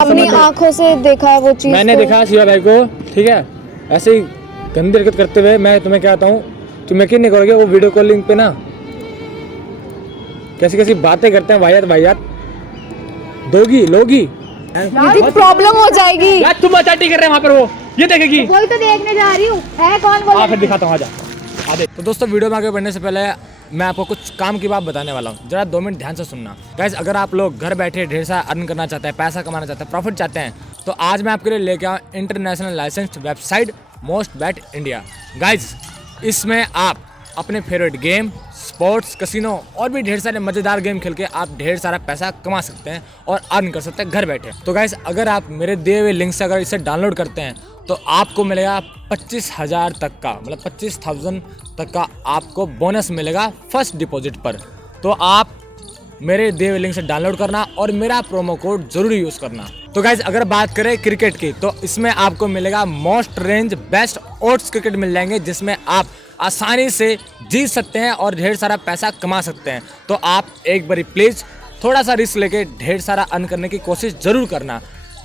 अपनी आंखों से देखा वो चीज। मैंने देखा शिवा भाई को, ठीक है, ऐसे ही गंदी हरकत करते हुए। मैं तुम्हें कहता हूँ, तुम यकीन नहीं करोगे, वो वीडियो कॉलिंग पे ना कैसी कैसी बातें करते हैं, वाहियात दोगी लोगी। प्रॉब्लम हो जाएगी यार तुम अचाटी कर रहे हैं वहाँ पर, वो ये देखेगी। वही तो देखने जा रही हूँ, है कौन बोल। फिर दिखाता हूँ, आजा। तो दोस्तों, वीडियो में आगे बढ़ने से पहले मैं आपको कुछ काम की बात बताने वाला हूँ, जरा 2 मिनट ध्यान से सुनना। गाइस, अगर आप लोग घर बैठे ढेर सारा अर्न करना चाहते हैं, पैसा कमाना चाहते हैं, प्रॉफिट चाहते हैं, तो आज मैं आपके लिए लेके आऊँ इंटरनेशनल लाइसेंस्ड वेबसाइट मोस्ट बेट इंडिया। गाइस, इसमें आप अपने फेवरेट गेम, स्पोर्ट्स, कैसीनो और भी ढेर सारे मज़ेदार गेम खेल के आप ढेर सारा पैसा कमा सकते हैं और अर्न कर सकते हैं घर बैठे। तो गाइस, अगर आप मेरे दिए हुए लिंक से अगर इसे डाउनलोड करते हैं तो आपको मिलेगा 25,000 तक का, मतलब 25,000 तक का आपको बोनस मिलेगा फर्स्ट डिपॉजिट पर। तो आप मेरे दिए हुए लिंक से डाउनलोड करना और मेरा प्रोमो कोड जरूर यूज़ करना। तो गाइज, अगर बात करें क्रिकेट की, तो इसमें आपको मिलेगा most range best odds cricket मिल जाएंगे, जिसमें आप आसानी से जीत सकते हैं और ढेर सारा पैसा कमा सकते हैं। तो आप एक बारी प्लीज़ थोड़ा सा रिस्क लेके ढेर सारा अर्न करने की कोशिश ज़रूर करना।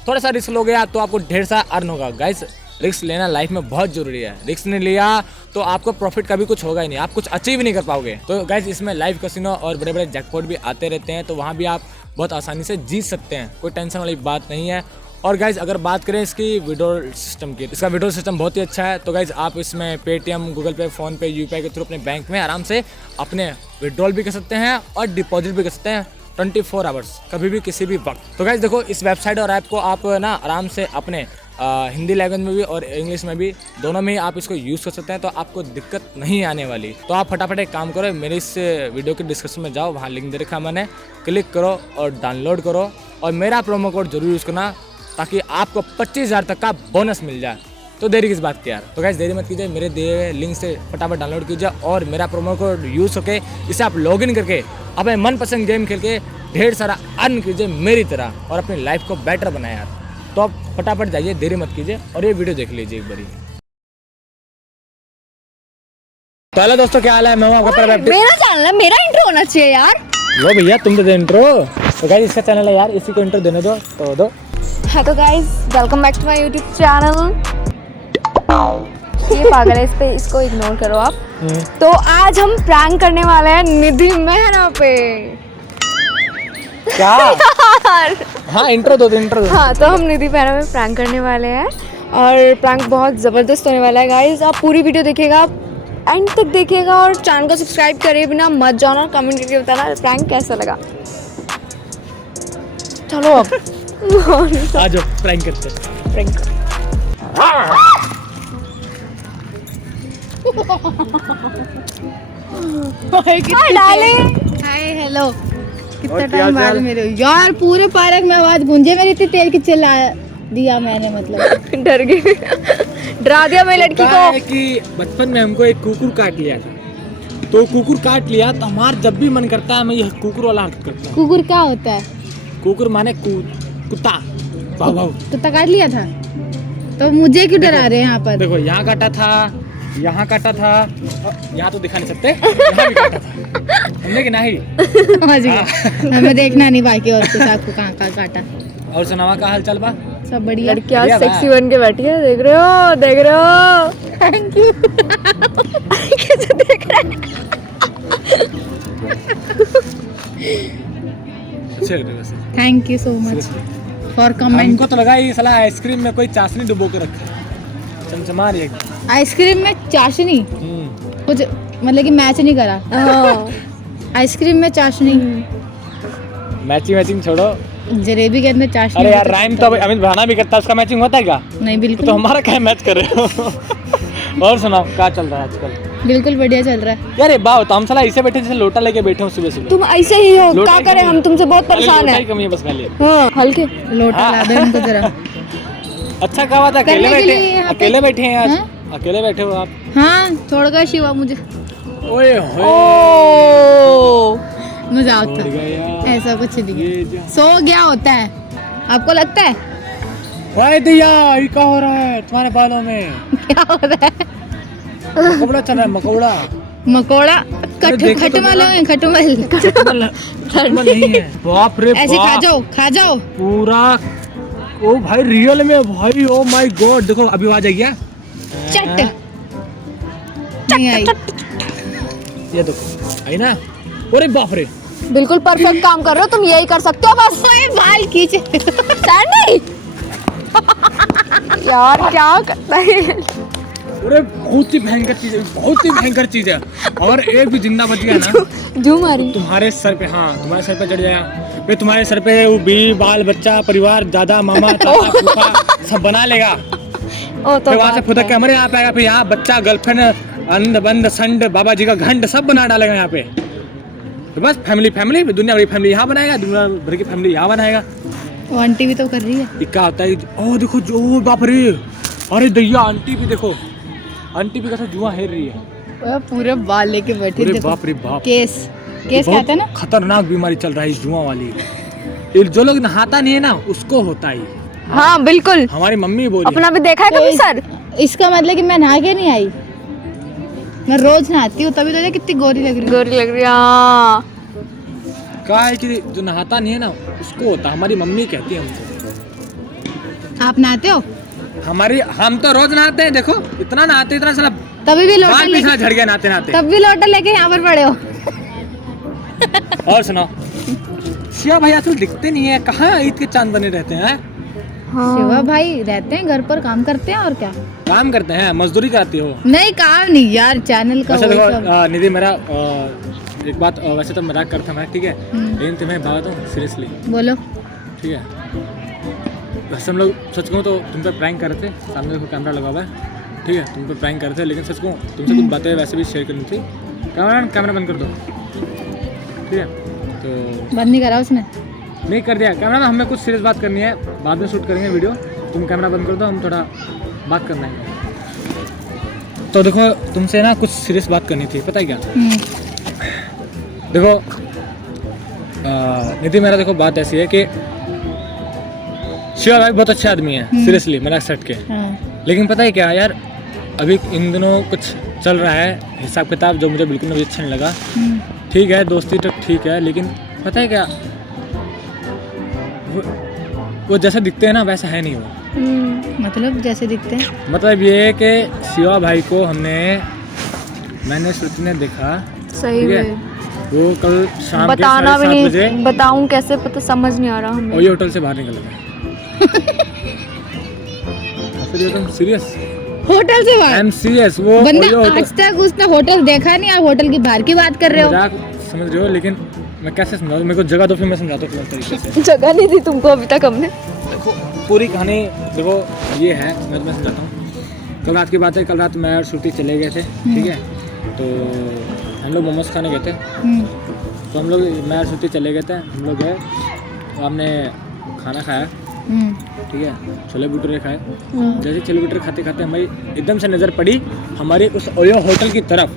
थोड़ा सा रिस्क लोगे आप तो आपको ढेर सारा अर्न होगा। गाइस, रिस्क लेना लाइफ में बहुत ज़रूरी है। रिस्क नहीं लिया तो आपको प्रॉफिट कभी कुछ होगा ही नहीं, आप कुछ अचीव नहीं कर पाओगे। तो गाइस, इसमें लाइव कैसीनो और बड़े बड़े जैकपॉट भी आते रहते हैं, तो वहाँ भी आप बहुत आसानी से जीत सकते हैं, कोई टेंशन वाली बात नहीं है। और गाइज, अगर बात करें इसकी विड्रॉल सिस्टम की, इसका विड्रॉल सिस्टम बहुत ही अच्छा है। तो गाइज, आप इसमें पेटीएम, गूगल पे, फ़ोन पे, यूपीआई के थ्रू अपने बैंक में आराम से अपने विड्रॉल भी कर सकते हैं और डिपॉजिट भी कर सकते हैं 24 आवर्स, कभी भी किसी भी वक्त। तो गाइज देखो, इस वेबसाइट और ऐप को आप ना आराम से अपने हिंदी लैंग्वेज में भी और इंग्लिश में भी, दोनों में ही आप इसको यूज़ कर सकते हैं, तो आपको दिक्कत नहीं आने वाली। तो आप फटाफट एक काम करो, मेरे इस वीडियो के डिस्क्रिप्शन में जाओ, वहाँ लिंक दे रखा मैंने, क्लिक करो और डाउनलोड करो और मेरा प्रोमो कोड जरूर यूज़ करना, ताकि आपको 25,000 तक का बोनस मिल जाए। तो देरी किस बात की यार। तो गाइस, देरी मत कीजिए, मेरे दिए हुए लिंक से फटाफट डाउनलोड कीजिए और मेरा प्रोमो कोड यूज़ होके इसे आप लॉगिन करके अपने मनपसंद गेम खेल के ढेर सारा अर्न कीजिए मेरी तरह और अपनी लाइफ को बेटर बनाए यार। तो आप फटाफट जाइए, देरी मत कीजिए और ये वीडियो देख लीजिए एक बारी। तो हेलो दोस्तों, क्या हाल है? मैं हूं आपका परम। मेरा चैनल है, मेरा इंट्रो होना चाहिए यार। लो भैया, तुम तो दे इंट्रो। तो गाइस, इसका चैनल है यार, इसी को इंट्रो देने दो। तो दो। हाँ तो guys, welcome back to my YouTube channel. ये पागल है, इसको इग्नोर करो आप। तो आज हम प्रैंक करने वाले हैं निधि मेहरा पे। क्या? हाँ, इंट्रो दो, इंट्रो दो। हाँ, तो हम निधि मेहरा में प्रैंक करने वाले हैं और प्रैंक बहुत ज़बरदस्त होने वाला है गाइज। आप पूरी वीडियो देखिएगा, एंड तक देखिएगा और चैनल को सब्सक्राइब करे बिना मत जाना। कमेंट करके बताना प्रैंक कैसा लगा। चलो अब आ जाओ, प्रैंक करते हैं। Prank hi hello. कितना टाइम बाद मेरे यार, पूरे पार्क में आवाज गूंजे मेरी, इतनी तेज की चिल्ला दिया मैंने, मतलब डर गई, डरा दिया मेरी लड़की को। कि बचपन में हमको एक कुकुर काट लिया था, तो कुकुर काट लिया तो हमारा जब भी मन करता है मैं यह कुकुर वाला हरकत करता हूँ। कुकुर क्या होता है? कुकुर माने कुत्ता। कुत्ता काट लिया था तो मुझे क्यों डरा रहे हैं यहाँ पर? देखो, यहाँ काटा था, यहाँ काटा था, यहाँ तो दिखा नहीं सकते, यहाँ भी काटा था हमने कि नहीं। हमें देखना नहीं बाकी और कुछ आपको कहाँ काटा। और सुनावा का हाल चाल बा? सब बढ़िया। लड़कियाँ सेक्सी बन के बैठी है, देख रहे हो, देख रहे हो। Thank you. कैसे देख रहे हैं? Thank you so much for comment. हमको तो लगा ये साला आइसक्रीम में कोई चाशनी डुबो के रखा है, चमचमा रही है। आइसक्रीम में चाशनी कुछ मतलब कि मैच नहीं करा। आइसक्रीम में चाशनी, मैचिंग छोड़ो, जलेबी के अंदर चाशनी। अरे यार, राइम तो अमित भाना भी करता है, उसका मैचिंग होता है क्या? नहीं, बिल्कुल। तो हमारा क्या मैच कर रहे हो? और सुनाओ, क्या चल रहा है आजकल? बिल्कुल बढ़िया चल रहा है यार बात, हम साला ऐसे बैठे जैसे लोटा लेके बैठे हो सुबह सुबह। तुम ऐसे ही हो, क्या करें, हम तुमसे बहुत परेशान हैं। कमी है बस खाली। हाँ, हल्के लोटा ला दो इनको जरा। अच्छा कहा था, अकेले बैठे हैं आज। अकेले बैठे हो आप? हाँ, छोड़ गया शिवा मुझे। ओए मजा आता है, ऐसा कुछ नहीं, सो गया होता है, आपको लगता है? भाई दिया, ये क्या हो रहा है तुम्हारे बालों में? क्या हो रहा है? मकोड़ा चल रहा है, मकोड़ा खटमल है, खटमल नहीं है। बाप रे ऐसे खा जाओ पूरा ओ भाई रियल में भाई, ओ माय गॉड, देखो अभी आवाज आई क्या? चट नहीं आई। ये देखो आई ना। अरे बाप रे, बिल्कुल परफेक्ट काम कर रहे हो तुम, यही कर सकते हो बस। ओए बाल खींचे। सैंडी यार क्या करता है। अरे बहुत ही भयंकर चीज है, बहुत ही भयंकर चीज है। और एक भी जिंदा बच गया ना जो मारी तुम्हारे सर पे, हाँ तुम्हारे सर पे चढ़ जाएगा, फिर तुम्हारे सर पे वो बीवी बाल बच्चा परिवार दादा मामा ताता फूफा सब बना लेगा। ओ तो फिर वहाँ से बात फुदक है। के हमारे यहाँ पे आएगा, फिर यहाँ बच्चा गर्लफ्रेंड अंध बंद संड बाबा जी का घंट सब बना डालेगा यहाँ पे। तो बस फैमिली फैमिली, दुनिया भरी फैमिली यहाँ बनाएगा, दुनिया भर की फैमिली यहाँ बनाएगा। वो आंटी भी तो कर रही है। ये क्या होता है? ओ देखो जो, बाप रे, अरे दैया आंटी भी देखो, आंटी भी कैसे जुआ हेर रही है। वो पूरे बाल लेके बैठी। अरे देखो बाप रे बाप, केस बहुत कहते हैं ना। खतरनाक बीमारी चल रहा है जुआ वाली। ये जो लोग नहाता नहीं है ना उसको होता है। हाँ बिल्कुल, हमारी मम्मी बोली अपना भी देखा है तो कभी सर? इसका मतलब कि मैं नहा के नहीं आई, मैं रोज नहाती हूँ, तभी तो देखो कितनी गोरी लग रही है। गोरी लग रही है। हाँ कहा है कि जो नहाता नहीं है ना उसको होता, हमारी मम्मी कहती है हमको। आप नहाते हो? हम तो रोज नहाते हैं, देखो इतना नहाते, इतना साला तभी भी लोटा बाल लेके, पीछा झड़ गया नहाते नहाते। तब भी लोटा लेके यहाँ पर पड़े हो। और सुनो, शिवा भाई आजकल दिखते नहीं है, कहाँ ईद के चांद बने रहते हैं? शिवा भाई रहते हैं घर पर, काम करते हैं और क्या। काम करते हैं, मजदूरी कराती हो? नहीं काम नहीं यार, चैनल का वैसे वही देखो सब। निधि मेरा एक बात, वैसे तो मजाक करता मैं, ठीक है, लेकिन तुम्हें बात हो सीरियसली, बोलो। ठीक है? वैसे हम लोग सच कहूँ तो तुम पे प्रैंक कर रहे थे, सामने देखो कैमरा लगा हुआ है, ठीक है, तुम पे प्रैंक कर रहे थे, लेकिन सच कहूँ तुमसे कुछ बातें वैसे भी शेयर करनी थी। कैमरा बंद कर दो, ठीक है? तो बंद नहीं करा उसने। नहीं कर दिया कैमरा, हमें कुछ सीरियस बात करनी है, बाद में शूट करेंगे वीडियो, तुम कैमरा बंद कर दो, हम थोड़ा बात करना है। तो देखो तुमसे ना कुछ सीरियस बात करनी थी, पता है क्या? देखो निधि मेरा, देखो बात ऐसी है कि शिवा भाई बहुत अच्छे आदमी है, सीरियसली मजाक सेट के, हाँ। लेकिन पता है क्या यार, अभी इन दिनों कुछ चल रहा है हिसाब किताब जो मुझे बिल्कुल भी अच्छा नहीं लगा। ठीक है दोस्ती तो ठीक है, लेकिन पता है क्या, वो जैसा दिखते हैं ना वैसा है नहीं वो। मतलब जैसे दिखते हैं, मतलब ये है कि शिवा भाई को मैंने श्रुति ने देखा, सही ठीक है? में वो कल शाम के बताना भी 7:30 बजे नहीं, बताऊं कैसे, पता समझ नहीं आ रहा हमें। ओयो होटल से बाहर निकल गए। तुम सीरियस? होटल से आई बाहर एम सीरियस। वो बंदा ओयो होटल, आज तक उसने होटल देखा नहीं, आप होटल की बाहर की बात कर रहे हो। मजाक समझ रहे हो, लेकिन मैं कैसे समझाऊं? मेरे को जगह दो, फिर मैं समझाता हूँ तरीके से। जगह नहीं दी तुमको अभी तक हमने। देखो पूरी कहानी देखो ये है, मैं तुम्हें समझाता हूँ। कल रात की बात है, कल रात मैं और श्रुति चले गए थे, ठीक है? तो हम लोग मोमोज खाने गए थे, तो हम लोग, मैं और श्रुति चले गए थे, हम लोग गए, तो हमने खाना खाया, ठीक है, छोले भटूरे खाए। जैसे छोले भटूरे खाते खाते हमारी एकदम से नज़र पड़ी हमारी उस ओयो होटल की तरफ,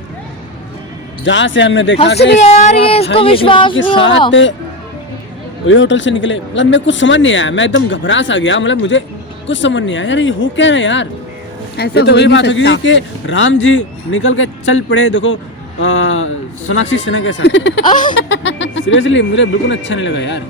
जहाँ से हमने देखा हंस रही है यार ये, इसको विश्वास नहीं हो रहा। ओयो होटल से निकले, मतलब मैं कुछ समझ नहीं आया, मैं एकदम घबरा सा गया, मतलब मुझे कुछ समझ नहीं आया यार ये हो क्या रहा है यार। ऐसा ये तो हो वही ही नहीं बात होगी सकता। कि राम जी निकल के चल पड़े, देखो सोनाक्षी सिन्हा के साथ। सीरियसली मुझे बिल्कुल अच्छा नहीं लगा यार।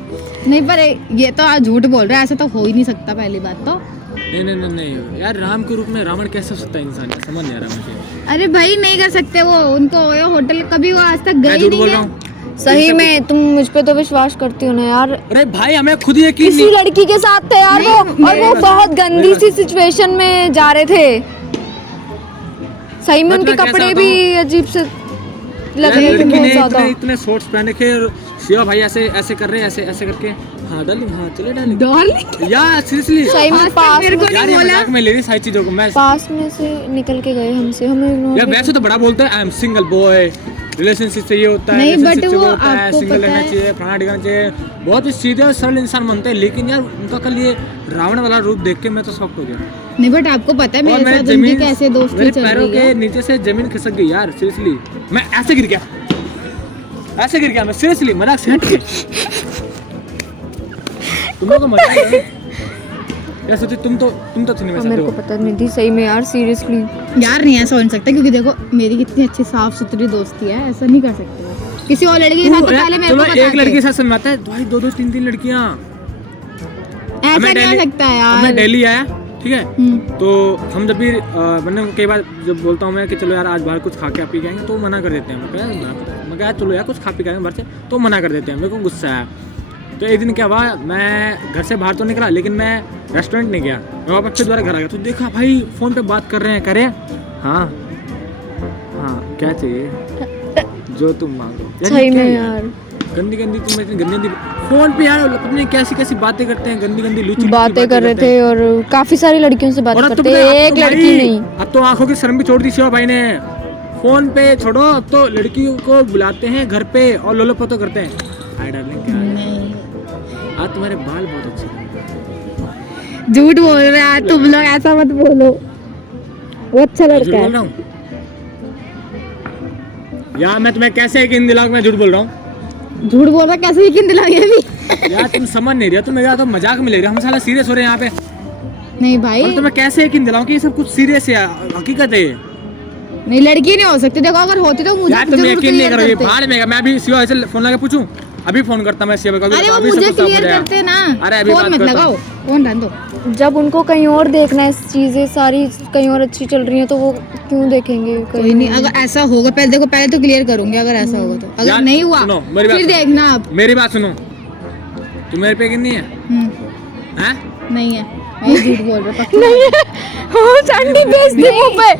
नहीं पर ये तो आप झूठ बोल रहे हैं, ऐसा तो हो ही नहीं सकता पहली बात तो। नहीं यार, राम के रूप में रावण कैसे हो सकता है इंसान, समझ नहीं आ रहा मुझे। अरे भाई नहीं कर सकते वो, उनको ओयो होटल कभी वो आज तक मैं गए झूठ नहीं बोल रहा है। हूँ? सही में तुम मुझ पे तो विश्वास करती हो ना यार। अरे भाई हमें खुद यकीन किसी नहीं। लड़की के साथ थे यार वो, और वो बहुत गंदी सी सिचुएशन में जा रहे थे। सही में उनके मतलब कैसा कपड़े होता भी अजीब से लग रहे थे लड़की बहुत ने ज्यादा। इतने शॉर्ट्स पहन रखे, और शिवा भाई ऐसे कर रहे हैं, ऐसे करके, हाँ डार्लिंग, हाँ चले डार्लिंग डार्लिंग यार, सीरियसली सही में पास मेरे को यार, नहीं ये बोला। मजाक में ले रही सारी चीजों को। मैं पास में से निकल के गए हमसे, हमें ignore यार किया। वैसे तो बड़ा बोलते हैं, I am single boy, relationship से ये होता है, नहीं, relationship but से वो होता है, आपको सिंगल पता रहना है- चाहिए, फलाना ढिकाना चाहिए, बहुत ही सीधे और सरल इंसान बनते हैं, लेकिन यार उनका कल ये रावण वाला रूप देख के मैं तो शॉक हो गया। नहीं बट आपको पता है और मेरे मेरे साथ उनकी कैसे दोस्ती मेरे चल पैरों रही के है। नीचे से जमीन खिसक गई यार, सीरियसली मैं ऐसे गिर गया, मैं सीरियसली मजाक से हट के। तुम लोगों को मजा आया यार, सोचिए तुम तो थी नहीं मेरे को वैसे। पता नहीं थी सही में यार, सीरियसली। यार नहीं ऐसा हो नहीं सकता, क्योंकि देखो मेरी कितनी अच्छी साफ सुथरी दोस्ती है, ऐसा नहीं कर सकते वो। किसी और लड़की के साथ तो पहले मेरे को चलो एक लड़की के बताते। साथ समझाता है, भाई 2-2 3-3 लड़कियां ऐसा नहीं हो सकता यार। मैं दिल्ली आया, ठीक है, हम्म। तो हम जब भी मैंने कई बार जब बोलता हूँ मैं कि चलो यार आज बाहर कुछ खा के पी के आएंगे, तो मना कर देते हैं। मैं कहा चलो यार कुछ खा पी के आएंगे बाहर से, तो मना कर देते हैं। मेरे को गुस्सा आया। तो एक दिन क्या हुआ, मैं घर से बाहर तो निकला लेकिन मैं रेस्टोरेंट नहीं गया, मैं वापस फिर दोबारा घर आ गया। तो देखा भाई फ़ोन पे बात कर रहे हैं, करें हाँ हाँ क्या चाहिए जो तुम मांगो। सही में यार गंदी गंदी तुम इतनी गंदी गंदी फोन पे यार अपने कैसी कैसी बातें करते हैं, गंदी गंदी लुची बातें कर रहे थे और काफी सारी लड़कियों से बात करते हैं, एक लड़की नहीं। अब तो आंखों की शर्म भी छोड़ दी शिवा भाई ने। फोन पे छोड़ो, अब तो लड़कियों को बुलाते हैं घर पे और लोलो पोतो करते हैं। हाय डार्लिंग क्या हाल है? आज तुम्हारे बाल बहुत अच्छे हैं। झूठ बोल रहे हैं तुम लोग, ऐसा मत बोलो। वो अच्छा झूठ लड़का बोल है। रहा हूँ यार, मैं तुम्हें कैसे यकीन दिलाऊं मैं झूठ बोल रहा हूँ? झूठ बोल रहा, कैसे यकीन दिलाएंगे अभी? यार तुम समझ नहीं रहे हो, तुम मेरा तो मजाक में ले रहे हो, हम साला सीरियस हो रहे हैं यहाँ पे। नहीं भाई, और तुम्हें कैसे यकीन दिलाऊं कि ये सब कुछ सीरियस है, हकीकत है। नहीं लड़की नहीं हो सकती। देखो अगर होती तो मुझे यार तुम जरूर यकीन नहीं clear करोगे, करते। बाहर में मैं अभी शिवा से फोन लगा पूछूं, अभी फोन करता मैं शिवा को। अरे वो अभी सब मुझे कुछ साफ हो क्लियर जाएगा। करते ना। अरे अभी फोन बात मत करता लगाओ, फोन रहने दो। जब उनको कहीं और देखना है, चीजें सारी कहीं और अच्छी चल रही हैं, तो वो क्यों देखेंगे कोई नहीं, अगर ऐसा होगा पहले देखो, पहले तो क्लियर करूंगी अगर ऐसा होगा तो। अगर यार, नहीं हुआ सुनो, मेरी बात फिर सुनो। देखना आप। मेरी बात सुनो, तुम मेरे पे यकीन नहीं है? हैं? नहीं है, मैं झूठ बोल रहा पक्का। नहीं है। हाँ चांदी बेच दी मुंह पे।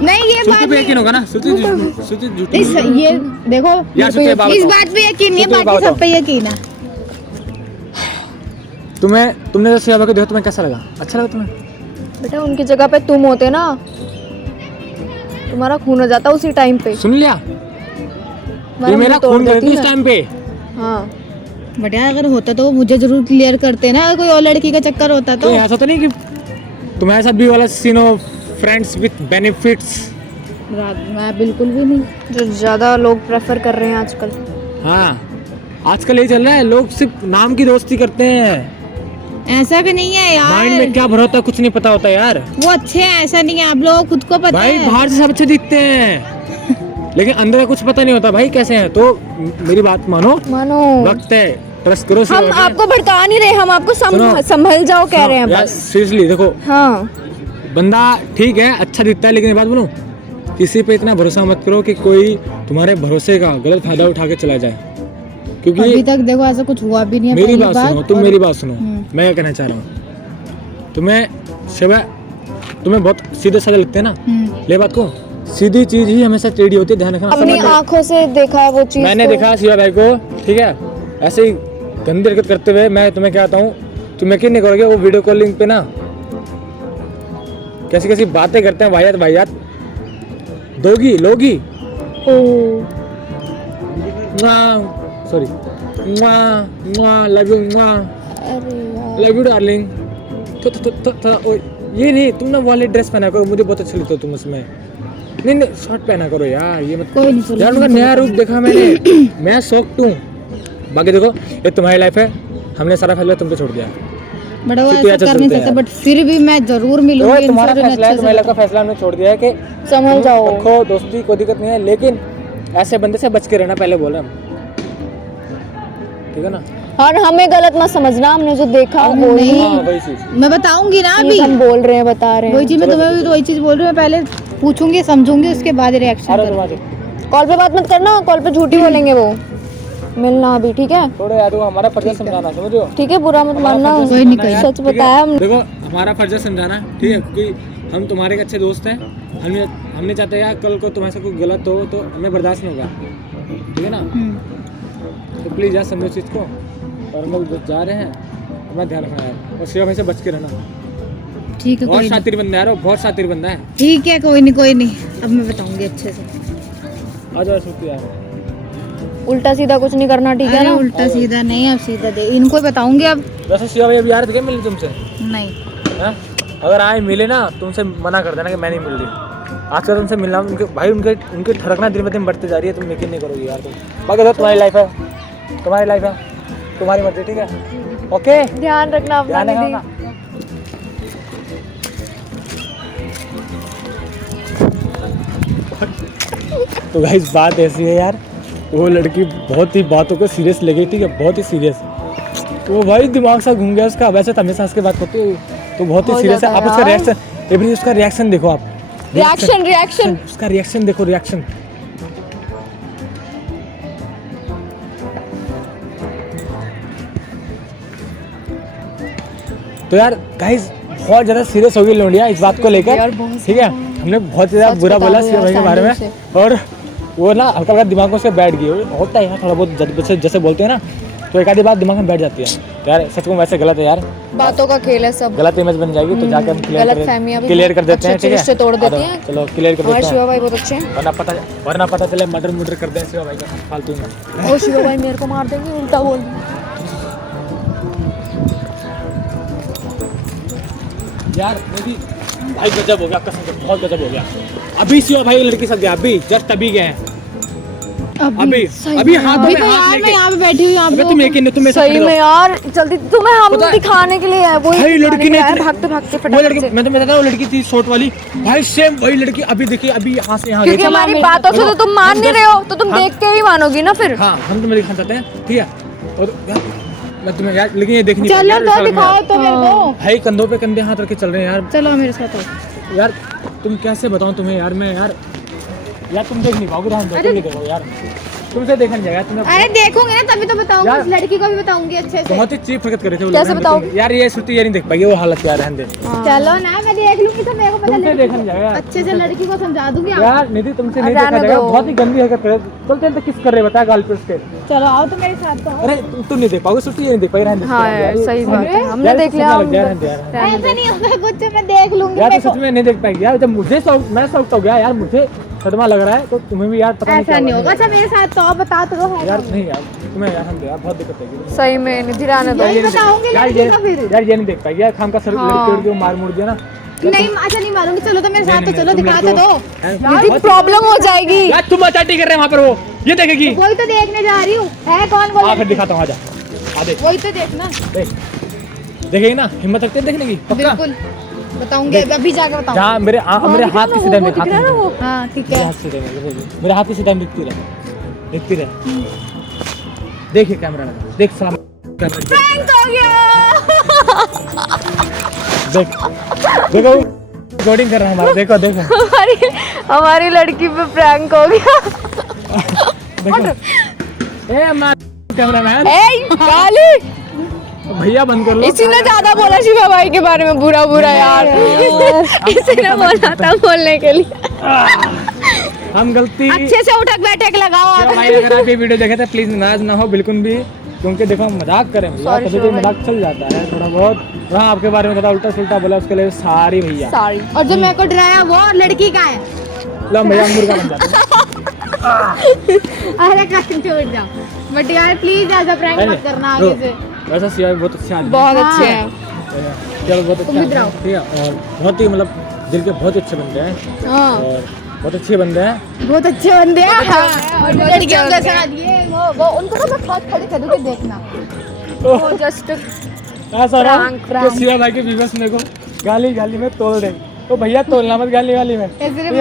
नहीं ये श्रुति बात पे यकीन नहीं। होगा ना? श्रुति झूठी इस ये देखो, यार, श्रुति एक बात इस बताओ। बात पे यकीन नहीं है, श्रुति एक बाकी बात सब पे यकीन है। तुमने जो शिवा को देखा तुम्हें कैसा लगा? अच्छा लगा तुम्हें? बेटा उनकी जगह पे तुम होते ना, तुम्हारा खून हो जाता उसी टाइम पे। सुन लिया, ये मरम मेरा तोड़ खून कर देती दी इस मैं। टाइम पे। हाँ बट यार अगर होता तो वो मुझे जरूर क्लियर करते ना, अगर कोई और लड़की का चक्कर होता तो तो। ऐसा तो नहीं कि तुम्हारे साथ भी वाला सीन हो, फ्रेंड्स विथ बेनिफिट्स? मैं बिल्कुल भी नहीं। जो ज्यादा लोग प्रेफर कर रहे हैं आजकल। हाँ आजकल यही चल रहा है, लोग सिर्फ नाम की दोस्ती करते हैं, ऐसा भी नहीं है माइंड यार, में क्या भरा होता है कुछ नहीं पता होता यार। वो अच्छे हैं, ऐसा नहीं है, आप लोगों को खुद को पता भाई है। बाहर से सब अच्छे दिखते हैं लेकिन अंदर का कुछ पता नहीं होता भाई कैसे हैं। तो मेरी बात मानो, मानो वक्त है, ट्रस्ट करो। हम आपको भड़का नहीं रहे, हम आपको सुनो, संभल जाओ कह रहे हैं बस। सीरियसली देखो, हाँ बंदा ठीक है अच्छा दिखता है, लेकिन ये बात बोलूं, किसी पे इतना भरोसा मत करो कि कोई तुम्हारे भरोसे का गलत फायदा उठा के चला जाए, क्योंकि अभी तक देखो ऐसा कुछ हुआ भी नहीं है। मेरी पहली बात सुनो, तुम और- मेरी बात सुनो, मैं क्या कहना चाह रहा हूँ। तुम्हें बहुत सीधे साधे लगते हैं ना, ले बात को, सीधी चीज ही हमेशा टेढ़ी होती है, ध्यान रखना। अपनी समझ लो। आंखों से देखा है वो चीज। मैंने देखा शिवा भाई को, ठीक है, ऐसे ही गंदी हरकत करते हुए। मैं तुम्हें कहता हूँ, तुम यकीन नहीं करोगे, वो वीडियो कॉलिंग पे ना कैसी कैसी बातें करते हैं, वाहियात वाहियात। दोगी लोगी सॉरी, लव यू डार्लिंग। ये नहीं, तुम ना वाले ड्रेस पहना करो, मुझे बहुत अच्छा लगता है तुम उसमें। नहीं शर्ट पहना करो यार, ये मत। कोई नहीं, चलो। यार उनका नया रूप देखा मैंने, मैं शॉक्ड हूँ। बाकी देखो, ये तुम्हारी लाइफ है, हमने सारा फैसला तुम पे छोड़ दिया। बट वो छुट्टी ऐसा अच्छा कर नहीं चलते सकता, हैं। बट फिर भी मैं जरूर मिलूंगी इनसे तुम्हारा और इन्हें फैसला है, अच्छे तुम्हारी लाइफ से। का फैसला हमने छोड़ दिया है कि संभल तुम जाओ। रखो दोस्ती, कोई दिक्कत नहीं है, लेकिन ऐसे बंदे से बच के रहना, पहले बोल रहे हम, ठीक है ना? और हमें गलत मत समझना, हमने जो देखा वो नहीं। ही हाँ वही चीज। मैं बताऊंगी ना अभी, चीज हम बोल रहे हैं, बता रहे वही हैं। चीज मैं तुम्हें भी तो वही चीज बोल रही हूँ। मैं पहले पूछूंगी, समझूंगी, उसके बाद रिएक्शन अरे करूंगी। तुम्हारे कॉल पे बात मत करना, कॉल पे झूठी बोलेंगे वो। मिलना अभी, ठीक है? थोड़ा यार, वो हमारा फर्ज है समझाना, समझ रहे हो? ठीक है, बुरा मत मानना। कोई नहीं, कोई सच बताया हम। देखो हमारा फर्ज है समझाना, ठीक है, क्योंकि हम तुम्हारे एक अच्छे दोस्त हैं। हमने चाहते यार कल को तुम्हारे साथ कोई गलत हो तो हमें बर्दाश्त नहीं होगा, ठीक है ना? तो प्लीज़ यार समझो चीज़ को, और हम लोग जो जा रहे हैं अपना ध्यान रखना यार, और शिवा भाई से बच के रहना। ठीक है, बहुत कोई नहीं। शातिर बंदा है यार, वो बहुत शातिर बंदा है। ठीक है, कोई नहीं, कोई नहीं, अब मैं बताऊंगी अच्छे से। आ जाओ श्रुति यार। उल्टा सीधा कुछ नहीं करना, ठीक है अरे ना? उल्टा सीधा नहीं, अब सीधा दे, इनको ही बताऊंगी अब। वैसे शिवा भाई अभी आ रहे थे क्या मिलने तुमसे? नहीं, हैं? अगर आए मिले ना, तुमसे मना कर देना कि मैं नहीं मिल रही। आजकल तुमसे मिलना, उनके भाई उनके ठरकना दिन ब दिन बढ़ते जा रही है, तुम यकीन नहीं करोगे यार तुम। बाकी तो तुम्हारी लाइफ है, तुम्हारी लाइफ है, तुम्हारी मर्जी, ठीक है? ओके, ध्यान रखना अपना ध्यान दीदी। रखना। तो गाइस बात ऐसी है यार, वो लड़की बहुत ही बातों को सीरियस ले गई, ठीक है, बहुत ही सीरियस। वो भाई दिमाग सा घूम गया उसका। वैसे तो हमेशा उसके बात करते तो बहुत ही हो सीरियस है। जाता आप है उसका यार। रिएक्शन, एवरी उसका रिएक्शन देखो आप। रिएक्शन उसका रिएक्शन देखो, रिएक्शन। तो यार गाइस बहुत ज्यादा सीरियस हो गई लोंडिया इस बात को यार, लेकर, बहुत ठीक है। हमने बहुत ज्यादा सच बुरा बता बोला दो शिवा यार, भाई के बारे में, सैंडल और वो ना हल्का हल्का दिमाग में उसके बैठ गई। होता है यार थोड़ा बहुत, जैसे बोलते हैं ना, तो एक आधी बात दिमाग में बैठ जाती है यार। सच में वैसे गलत है यार, बातों का खेल है सब। गलत इमेज बन जाएगी। तो जाके हम गलतफहमियां भी क्लियर कर देते हैं, अच्छे ठीक है। रिश्ते तोड़ देती हैं। चलो क्लियर कर हमारे देते शिवा हैं, भाई बहुत अच्छे हैं। वरना पता चले मर्डर कर दें शिवा भाई का फालतू में। ओ शिवा भाई मेरे को मार देंगे, उल्टा बोल। यार मेरी भाई गजब हो गया, कसम से बहुत गजब हो गया। अभी शिवा भाई लड़की साथ गया, अभी जस्ट अभी गए हैं, अभी हाथ अभी में तो हाथ यार मैं लेके। यहाँ पे बैठी हूँ, यहाँ अबे पे तुम यकीन नहीं, तुम मेरे साथ सही खड़े में रहो। यार जल्दी तुम्हें हम पता है- दिखाने के लिए है वो भाई लड़की ने भागते भागते वो फटाफट लड़की, से। मैं तो बताता हूँ, वो लड़की थी शॉर्ट वाली भाई, सेम वही लड़की अभी देखिए, अभी यहाँ से यहाँ गई क्योंकि थी। हमारी बातों से तो तुम मान नहीं रहे हो, तो तुम हाँ। देख के ही मानोगी ना फिर। हाँ हम तुम्हें दिखाना चाहते हैं, ठीक है। और यार मैं तुम्हें यार, लेकिन ये देखनी चलो पड़ेगी तो यार, दिखाओ तो मेरे को। भाई कंधों पे कंधे हाथ रख के चल रहे हैं यार। चलो मेरे साथ आओ। यार तुम कैसे बताऊं तुम्हें यार, मैं यार तुम देख नहीं पाओगे, तुम देखो यार, तुमसे देखा नहीं जाएगा तुम्हें। अरे देखूंगी ना तभी तो बताऊंगी, यार- उस लड़की को भी बताऊंगी अच्छे से। बहुत ही चीप हरकत कर रहे थे वो कैसे लोग। बताओगे? यार ये श्रुति ये नहीं देख पाएगी वो हालत यार, रहने दे। चलो ना मैं देख लूंगी तो मेरे को पता तुमसे लगे। देखा नहीं जाएगा यार। अच्छे से लड़की को समझा दूंगी आप। यार निधि तुमसे नहीं रहने देखा जाएगा, दो। बहुत ही गंदी हरकत कर। चलते चलते किस कर रहे बता गाल पे उसके। चलो आओ तो मेरे साथ तो आओ। अरे तुम नहीं देख पाओगे श्रुति, ये नहीं देख पाएगी, रहने दे। हाँ यार सही बात है, हमने यार, देख इसको लिया। क्या लग गया, रहने दे यार। ऐसा नहीं होगा कुछ, मैं देख लूंगी। यार मेरे तो को सच में नहीं देख पाएगी यार, जब मुझे मैं शौक हो गया यार, मुझे सदमा लग रहा है, तो तुम्हें भी यार पता ऐसा नहीं होगा। अच्छा मेरे साथ तो आओ, बता तो दो है यार। कौन? नहीं यार तुम्हें यार, हम यार बहुत दिक्कत होगी सही में निधि रहने दो। यही बताऊंगी यार। लड़की का फिर। यार ये नहीं देख पाएगी यार, खाम का सर हाँ। लड़की उड़की मार मुड़ दिया ना। नहीं अच्छा नहीं मारूंगी, चलो तो मेरे साथ तो चलो, दिखा तो दो। निधि प्रॉब्लम हो जाएगी। यार तुम अचाटी कर रहे हैं वहाँ पर, वो ये देखेगी। वही तो देखने जा रही हूँ, है कौन हाँ बोल? फिर दिखाता हूँ, आजा आ देख वही तो देखना। देख, देखेगी ना, हिम्मत रखते हैं देखने की पक्का। बिल्कुल बताऊंगी, अभी जाके बताऊंगी। जहाँ मेरे हाथ की सीधा दिख रहा है ना वो। हाँ ठीक मेरे है। हाथ सीधे मेरे हाथ की सीधा दिखती रहे। देखिए कैमरा में, देख सलाम कैमरा हो गया। देख, देखो रिकॉर्डिंग कर रहा है हमारा, देखो देखो हमारी लड़की पे प्रैंक हो गया। देखो। ए मार कैमरामैन, ए गाली, भैया बंद कर लो। इसी ने ज्यादा बोला शिवा भाई के बारे में बुरा यार। इसी ने बोला था बोलने के लिए। हम गलती अच्छे से उठक बैठक लगाओ आप। भाई, अगर आप ये वीडियो देखे तो प्लीज नाराज ना हो बिल्कुल भी, क्योंकि देखो हम मजाक करें भैया, Sorry, कभी कभी मजाक चल जाता है थोड़ा बहुत। हाँ आपके बारे में थोड़ा उल्टा सुल्टा बोला, उसके लिए सारी भैया। सॉरी। और जो मेरे को डराया वो लड़की का है। लो भैया मुर्गा बन जाता अरे कहीं छोड़ जाओ, बट यार प्लीज ऐसा प्रैंक है। मत करना आगे से। वैसा सिया बहुत अच्छा आदमी बहुत हाँ। अच्छे हैं। है। चलो बहुत तुम भी अच्छा डराओ। है, ठीक है। और बहुत ही मतलब दिल के बहुत अच्छे बंदे हैं, हाँ और बहुत अच्छे बंदे हैं। बहुत अच्छे बंदे हैं। हाँ। और जो बहुत लड़कियों अच्छे के साथ ये वो उनको तो मैं बहुत खड़े करूँगी, देखना। वो जस्ट ऐसा ना Prank, कि सिया भाई के व्यूअर्स मेरे को गाली में तोड़ दे, तो भैया तोड़ना मत गाली में। ये सिर्फ